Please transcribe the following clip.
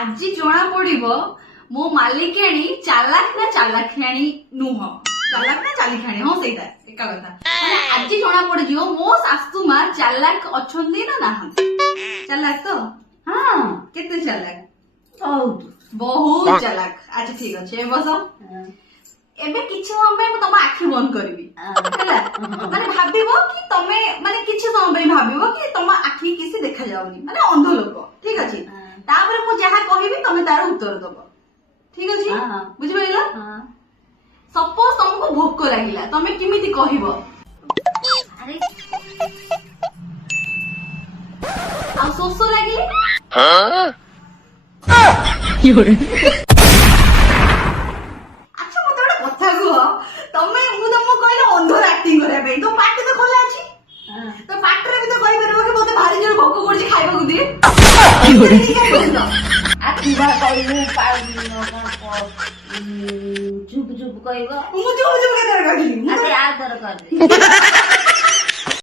ଆଜି ଜଣା ପଡିବ ମୋ ମାଲିକାଣୀ ଚାଲାକ ନା ଚାଲାଖିଆଣୀ ନୁହଁ, ଚାଲାକ ନା ଚାଲିଖାଣୀ, ହଁ ସେଇଟା ଏକା କଥା। ମାନେ ଆଜି ଜଣା ପଡିଯିବ ମୋ ଶାଶୁ ମା ଚାଲାକ ଅଛନ୍ତି ନା ନାହାନ୍ତି। ଚାଲାକ ତ? ହଁ। କେତେ ଚାଲାକ? ବହୁତ ବହୁତ ଚାଲାକ। ଆଚ୍ଛା ଠିକ ଅଛି, ଏ ବସ। ଏବେ କିଛି ସମୟ ପାଇଁ ମୁଁ ତମ ଆଖି ବନ୍ଦ କରିବି ହେଲା, ମାନେ ଭାବିବ କି ତମେ ମାନେ କିଛି ସମୟ ପାଇଁ ଭାବିବ କି ତମ ଆଖି କିଛି ଦେଖାଯାଉନି, ମାନେ ଅନ୍ଧ ଲୋକ, ଠିକ ଅଛି। ତାପରେ ମୁଁ ଯାହା କହିବି ତମେ ତାର ଉତ୍ତର ଦବ, ଠିକ ଅଛି? ବୁଝିପାରିଲ? ସପୋଜ ତମକୁ ଭୋକ ଲାଗିଲା, ତମେ କେମିତି କହିବ? ଆରେ ଆଉ ଶୋଷ ଲାଗିଲେ? ଆଚ୍ଛା ମତେ ଗୋଟେ କଥା କୁହ, ତମେ ମୁଁ ତମକୁ କହିଲି ଅନ୍ଧର ଆକ୍ଟିଂ କରିବା ପାଇଁ, ତମ ପାଟି ତ ଖୋଲା ଅଛି, ତ ପାଟିରେ ବି ତ କହିପାରିବ କି ମତେ ଭାରି ଜୋର ଭୋକ କରୁଛି ଖାଇବାକୁ ଦିଏ। ଆଖିବା କହିବୁ ଚୁପ ଚୁପ କହିବ। ମୁଁ ଯୋଉ ଯୋଉ କେତେ କହିଲି ଆରେ ଆ ଦରକାର